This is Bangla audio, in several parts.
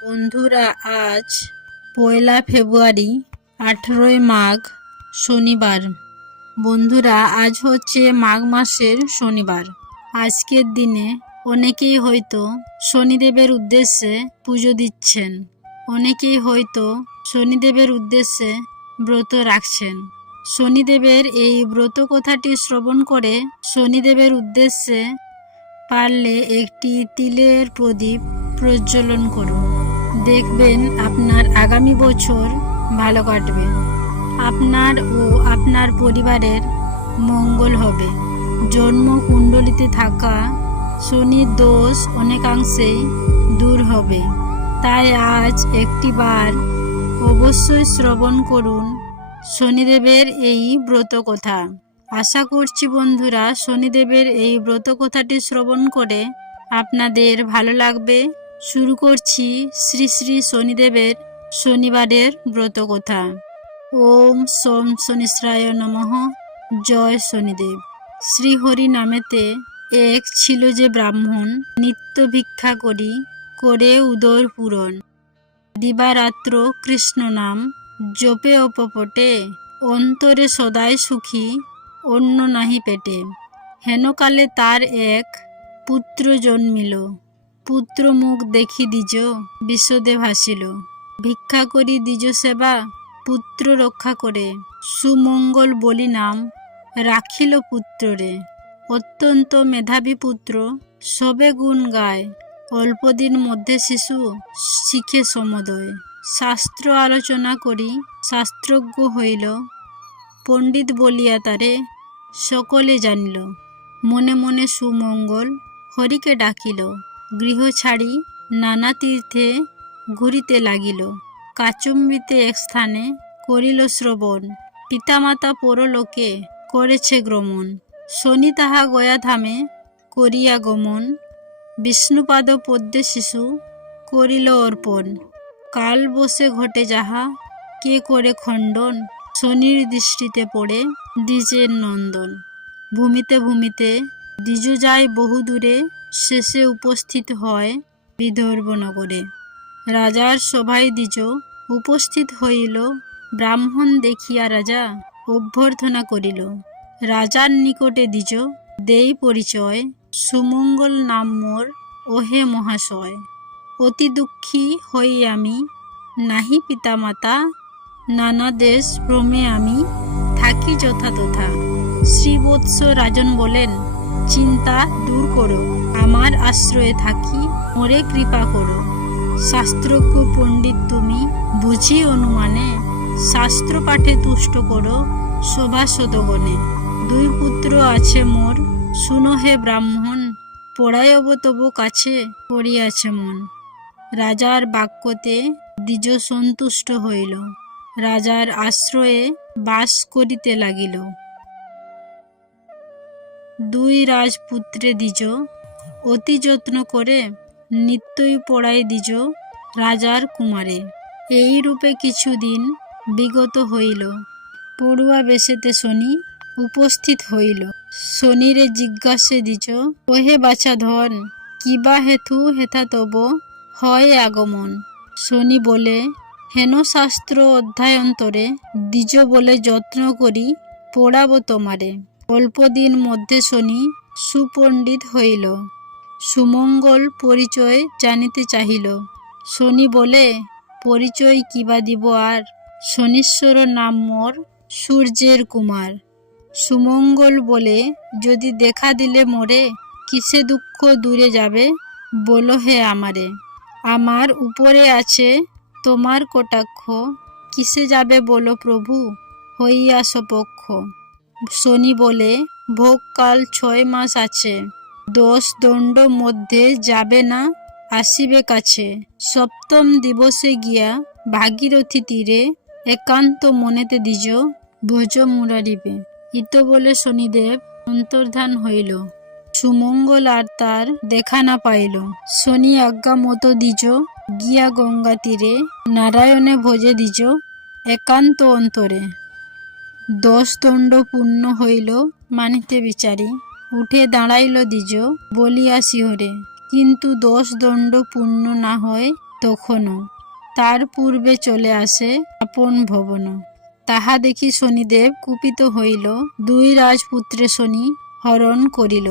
বন্ধুরা, আজ 1 ফেব্রুয়ারি, 18 মাঘ, শনিবার। বন্ধুরা, আজ হচ্ছে মাঘ মাসের শনিবার। আজকের দিনে অনেকেই হয়তো শনিদেবের উদ্দেশ্যে পুজো দিচ্ছেন, অনেকেই হয়তো শনিদেবের উদ্দেশ্যে ব্রত রাখছেন। শনিদেবের এই ব্রত কথাটি শ্রবণ করে শনিদেবের উদ্দেশ্যে পারলে একটি তিলের প্রদীপ প্রজ্বলন করুন। দেখবেন আপনার আগামী বছর ভালো কাটবে, আপনার ও আপনার পরিবারের মঙ্গল হবে। জন্মকুণ্ডলিতে থাকা শনির দোষ অনেকাংশেই দূর হবে। তাই আজ একটিবার অবশ্যই শ্রবণ করুন শনিদেবের এই ব্রত কথা। আশা করছি বন্ধুরা, শনিদেবের এই ব্রত কথাটি শ্রবণ করে আপনাদের ভালো লাগবে। শুরু করছি শ্রী শ্রী শনিদেবের শনিবারের ব্রত কথা। ওম সোম শনিশ্রায় নমঃ। জয় শনিদেব। শ্রীহরি নামেতে এক ছিল যে ব্রাহ্মণ, নিত্য ভিক্ষা করে উদর পূরণ। দিবারাত্র কৃষ্ণ নাম জপে অপপটে, অন্তরে সদাই সুখী, অন্য নাহি পেটে। হেনকালে তার এক পুত্র জন্মিল, পুত্র মুখ দেখি দ্বিজ বিশদে ভাসিল। ভিক্ষা করি দ্বিজ সেবা, পুত্র রক্ষা করে, সুমঙ্গল বলি নাম রাখিল পুত্ররে। অত্যন্ত মেধাবী পুত্র, সবে গুণ গায়, অল্পদিন মধ্যে শিশু শিখে সমদয়। শাস্ত্র আলোচনা করি শাস্ত্রজ্ঞ হইল, পণ্ডিত বলিয়া তারে সকলে জানিল। মনে মনে সুমঙ্গল হরিকে ডাকিল, গৃহ ছাড়ি নানা তীর্থে ঘুরিতে লাগিল। কাচুম্বিতে এক স্থানে করিল শ্রবণ, পিতামাতা পরলোকে করেছে গ্রমণ। শনি তাহা গয়া ধামে করিয়া গমন, বিষ্ণুপাদ পদ্মে শিশু করিল অর্পণ। কাল বসে ঘটে যাহা কে করে খণ্ডন, শনির দৃষ্টিতে পড়ে দ্বিজের নন্দন। ভূমিতে ভূমিতে দ্বিজ যায় বহু দূরে, শেষে উপস্থিত হয় বিদর্ভ নগরে। রাজার সভায় দ্বিজ উপস্থিত হইল, ব্রাহ্মণ দেখিয়া রাজা অভ্যর্থনা করিল। রাজার নিকটে দ্বিজ দেই পরিচয়, সুমঙ্গল নাম মোর ওহে মহাশয়। অতি দুঃখী হই আমি, নাহি পিতামাতা, নানা দেশ ভ্রমে আমি থাকি যথা তথা। শ্রীবৎস রাজন বলেন, চিন্তা দূর করো, আমার আশ্রয়ে থাকি মোরে কৃপা করো। শাস্ত্রজ্ঞ পণ্ডিত তুমি, বুঝি অনুমানে, শাস্ত্র পাঠে তুষ্ট করো সভাসদগণে। 2 পুত্র আছে মোর, শুনো হে ব্রাহ্মণ, পড়ায়ব তব কাছে পড়িয়াছে মন। রাজার বাক্যতে দ্বিজ সন্তুষ্ট হইল, রাজার আশ্রয়ে বাস করিতে লাগিল। 2 রাজপুত্রে দ্বিজ অতি যত্ন করে, নিত্যই পড়ায় দ্বিজ রাজার কুমারে। এই রূপে কিছুদিন বিগত হইল, পড়ুয়া বেশেতে শনি উপস্থিত হইল। শনিরে জিজ্ঞাসে দ্বিজ, ওহে বাছা ধন, কিবা হেতু হেথা তব হয় আগমন। শনি বলে, হেন শাস্ত্র অধ্যায়ন্তরে, দ্বিজ বলে যত্ন করি পড়াব তোমারে। অল্পদিন মধ্যে শনি সুপণ্ডিত হইল, সুমঙ্গল পরিচয় জানিতে চাহিল। শনি বলে, পরিচয় কিবা দিব আর, শনিশ্বর নাম মোর সূর্যের কুমার। সুমঙ্গল বলে, যদি দেখা দিলে মোরে, কিসে দুঃখ দূরে যাবে বলো হে আমারে। আমার উপরে আছে তোমার কটাক্ষ, কিসে যাবে বলো প্রভু হইয়া সপক্ষ। শনি বলে, ভোগকাল 6 মাস আছে, 10 দণ্ড মধ্যে যাবে না আসিবে কাছে। সপ্তম দিবসে গিয়া ভাগীরথী তীরে, একান্ত মনেতে দ্বিজ ভোজ মুরারিবে। ইত বলে শনিদেব অন্তর্ধান হইল, সুমঙ্গল আর তার দেখা না পাইল। শনি আজ্ঞা মতো দ্বিজ গিয়া গঙ্গা তীরে, নারায়ণে ভোজে দ্বিজ একান্ত অন্তরে। 10 দণ্ড পূর্ণ হইল মানিতে বিচারি, উঠে দাঁড়াইল দ্বিজ বলিয়া শিহরে। কিন্তু 10 দণ্ড পূর্ণ না হয় তখনও। তার পূর্বে চলে আসে আপন ভবন। তাহা দেখি শনিদেব কুপিত হইল, দুই রাজপুত্রে শনি হরণ করিল।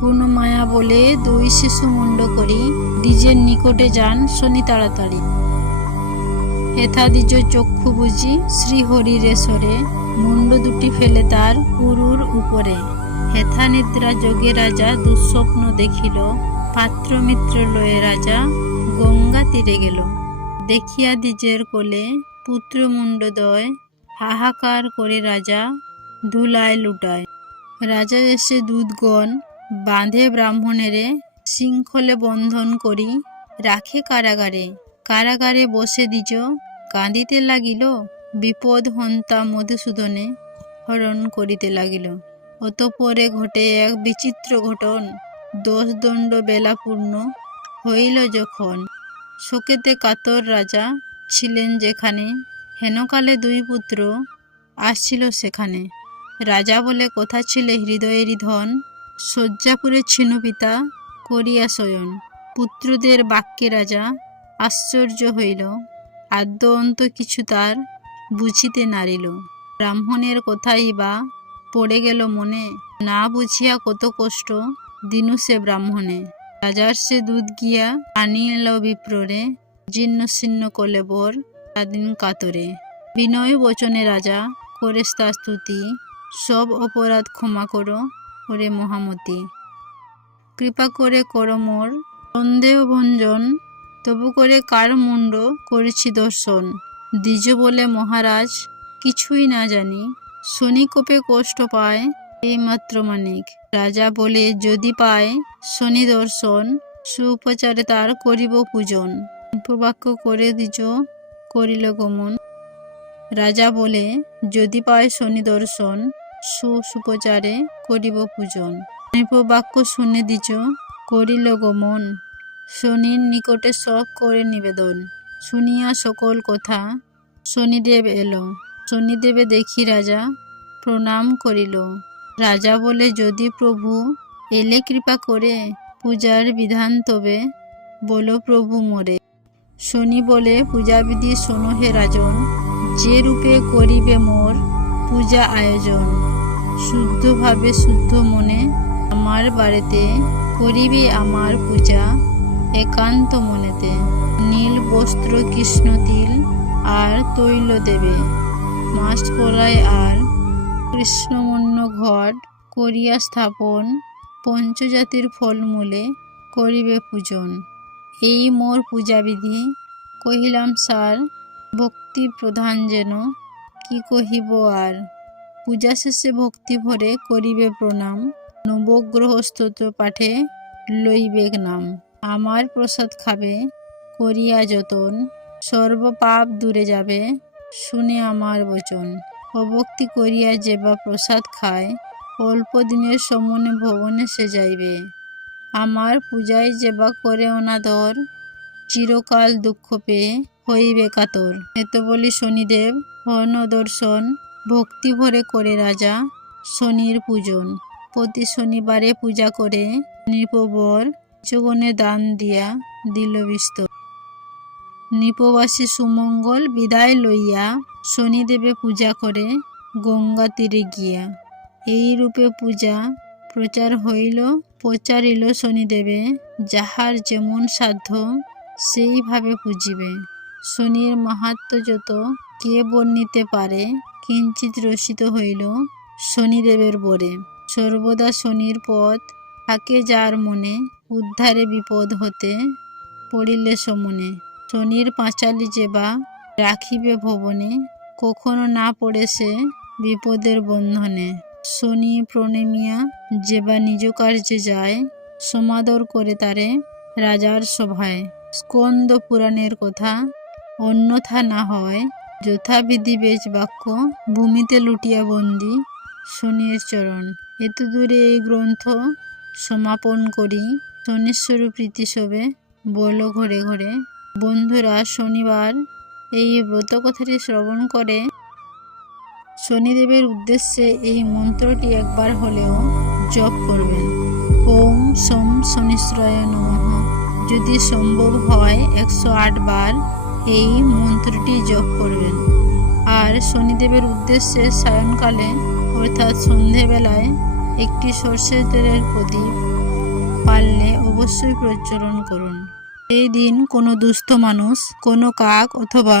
গুণমায়া বলে দুই শিশু মুণ্ড করি, দ্বিজের নিকটে যান শনি তাড়াতাড়ি। হেথা দ্বিজ চক্ষু বুঝি শ্রীহরির সরে, মুণ্ড দুটি ফেলে তার উরুর উপরে। হেথা নিদ্রা যোগে রাজা দুঃস্বপ্ন দেখিল, পাত্র মিত্র লয়ে রাজা গঙ্গা তীরে গেল। দেখিয়া দ্বিজের কোলে পুত্র মুণ্ডদয়, হাহাকার করে রাজা ধুলায় লুটায়। রাজা এসে দূতগণ বাঁধে ব্রাহ্মণেরে, শৃঙ্খলে বন্ধন করি রাখে কারাগারে। কারাগারে বসে দ্বিজ কাঁদিতে লাগিল, বিপদ হন্তা মধুসূদনে হরণ করিতে লাগিল। অতঃপরে ঘটে এক বিচিত্র ঘটন, 10 দণ্ড বেলা পূর্ণ হইল যখন। শোকেতে কাতর রাজা ছিলেন যেখানে, হেনকালে দুই পুত্র আসছিল সেখানে। রাজা বলে কথা ছিলে হৃদয়েরই ধন, শয্যাপুরে ছিন্ন পিতা করিয়া শয়ন। পুত্রদের বাক্যে রাজা আশ্চর্য হইল, আদ্য অন্ত কিছু তার বুঝিতে নারিল। ব্রাহ্মণের কথাই বা পড়ে গেল মনে, না বুঝিয়া কত কষ্ট দিনু সে ব্রাহ্মণে। রাজার সে দুধ গিয়া আনিল বিপ্ররে, জীর্ণ শীর্ণ কলেবর স্বাধীন কাতরে। বিনয় বচনে রাজা করে তার স্তুতি, সব অপরাধ ক্ষমা করো ওরে মহামতি। কৃপা করে করো মোর সন্দেহ ভঞ্জন, তবু করে কার মুণ্ড করেছি দর্শন। দ্বিজ বলে মহারাজ কিছুই না জানি, শনি কোপে কষ্ট পায় এইমাত্র মানিক। রাজা বলে যদি পায় শনি দর্শন, সুপচারে তার করিব পূজন। উপবাক্য করে দ্বিজ করিল গমন। রাজা বলে যদি পায় শনি দর্শন, সুপচারে করিব পূজন। উপবাক্য শুনে দ্বিজ করিল গমন, শনির নিকটে সব করে নিবেদন। শুনিয়া সকল কথা শনিদেব এলো, শনিদেবে দেখি রাজা প্রণাম করিল। রাজা বলে যদি প্রভু এলে কৃপা করে, পূজার বিধান তবে বলো প্রভু মোরে। শনি বলে পূজাবিধি শোনো হে রাজন, যে রূপে করিবে মোর পূজা আয়োজন। শুদ্ধভাবে শুদ্ধ মনে আমার বাড়িতে, করিবে আমার পূজা একান্ত মনেতে। নীল বস্ত্র কৃষ্ণ তিল আর তৈল দেবে, মাস পরায় আর কৃষ্ণমন্য ঘট করিয়া স্থাপন। পঞ্চজাতির ফলমূলে করিবে পূজন। এই মোর পূজাবিধি কহিলাম সার, ভক্তি প্রধান যেন কি কহিব আর। পূজা শেষে ভক্তি ভরে করিবে প্রণাম, নবগ্রহ স্তোত্র পাঠে লইবেক নাম। আমার প্রসাদ খাবে করিয়া যতন, সর্বপাপ দূরে যাবে শুনে আমার বচন। অভক্তি করিয়া যে বা প্রসাদ খায়, অল্প দিনের সমনে ভবনে সে যাইবে। আমার পূজায় যে বা করে অনাদর, চিরকাল দুঃখ পেয়ে হইবে কাতর। এত বলি শনিদেব হন দর্শন, ভক্তি ভরে করে রাজা শনির পূজন। প্রতি শনিবারে পূজা করে নৃপবর, চগনে দান দিয়া দিল বিস্তর। নৃপবাসী সুমঙ্গল বিদায় লইয়া, শনিদেবে পূজা করে গঙ্গা তীরে গিয়া। এই রূপে পূজা প্রচার হইল, প্রচারিল শনিদেবে। যাহার যেমন সাধ্য সেইভাবে পূজিবে। শনির মাহাত্ম্য যত কে বর্ণিতে পারে, কিঞ্চিত রসিত হইল শনিদেবের বরে। সর্বদা শনির পথ থাকে যার মনে, উদ্ধারে বিপদ হতে পড়িলে সমনে। শনির পাঁচালি যেবা রাখিবে ভবনে, কখনো না পড়ে সে বিপদের বন্ধনে। শনি প্রণমিয়া যেবা নিজ কার্যে যায়, সমাদর করে তারে রাজার সভায়। স্কন্দ পুরাণের কথা অন্যথা না হয়, যথাবিধি বেশ বাক্য ভূমিতে লুটিয়া বন্দি শনির চরণ। এত দূরে এই গ্রন্থ সমাপন করি, শনিস্বরূপ প্রীতি শোবে বলো ঘরে ঘরে। বন্ধুরা শনিবার এই ব্রত কথাটি শ্রবণ করে শনিদেবের উদ্দেশ্যে এই মন্ত্রটি একবার হলেও জপ করবেন। ওম শম শনিশ্চরায় নমঃ। যদি সম্ভব হয় 108 বার এই মন্ত্রটি জপ করবেন। আর শনিদেবের উদ্দেশ্যে সায়ংকালে অর্থাৎ সন্ধেবেলায় একটি সর্ষের তেলের প্রদীপ পারলে অবশ্যই প্রজ্বলন করুন। এই দিন কোনো দুস্থ মানুষ, কোনো কাক অথবা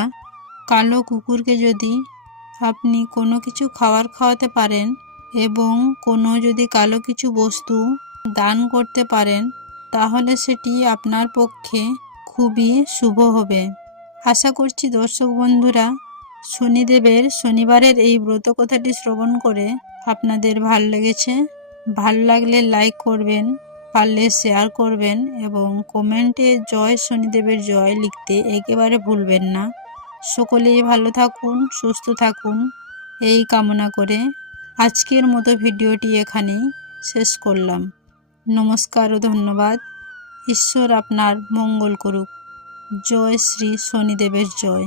কালো কুকুরকে যদি আপনি কোনো কিছু খাওয়াতে পারেন এবং কোনো যদি কালো কিছু বস্তু দান করতে পারেন, তাহলে সেটি আপনার পক্ষে খুবই শুভ হবে। আশা করছি দর্শক বন্ধুরা শনিদেবের শনিবারের এই ব্রত কথাটি শ্রবণ করে আপনাদের ভাল লেগেছে। ভাল লাগলে লাইক করবেন, পারলে শেয়ার করবেন এবং কমেন্টে জয় শনিদেবের জয় লিখতে একেবারে ভুলবেন না। সকলেই ভালো থাকুন, সুস্থ থাকুন এই কামনা করে আজকের মতো ভিডিওটি এখানেই শেষ করলাম। নমস্কার ও ধন্যবাদ। ঈশ্বর আপনার মঙ্গল করুক। জয় শ্রী শনিদেবের জয়।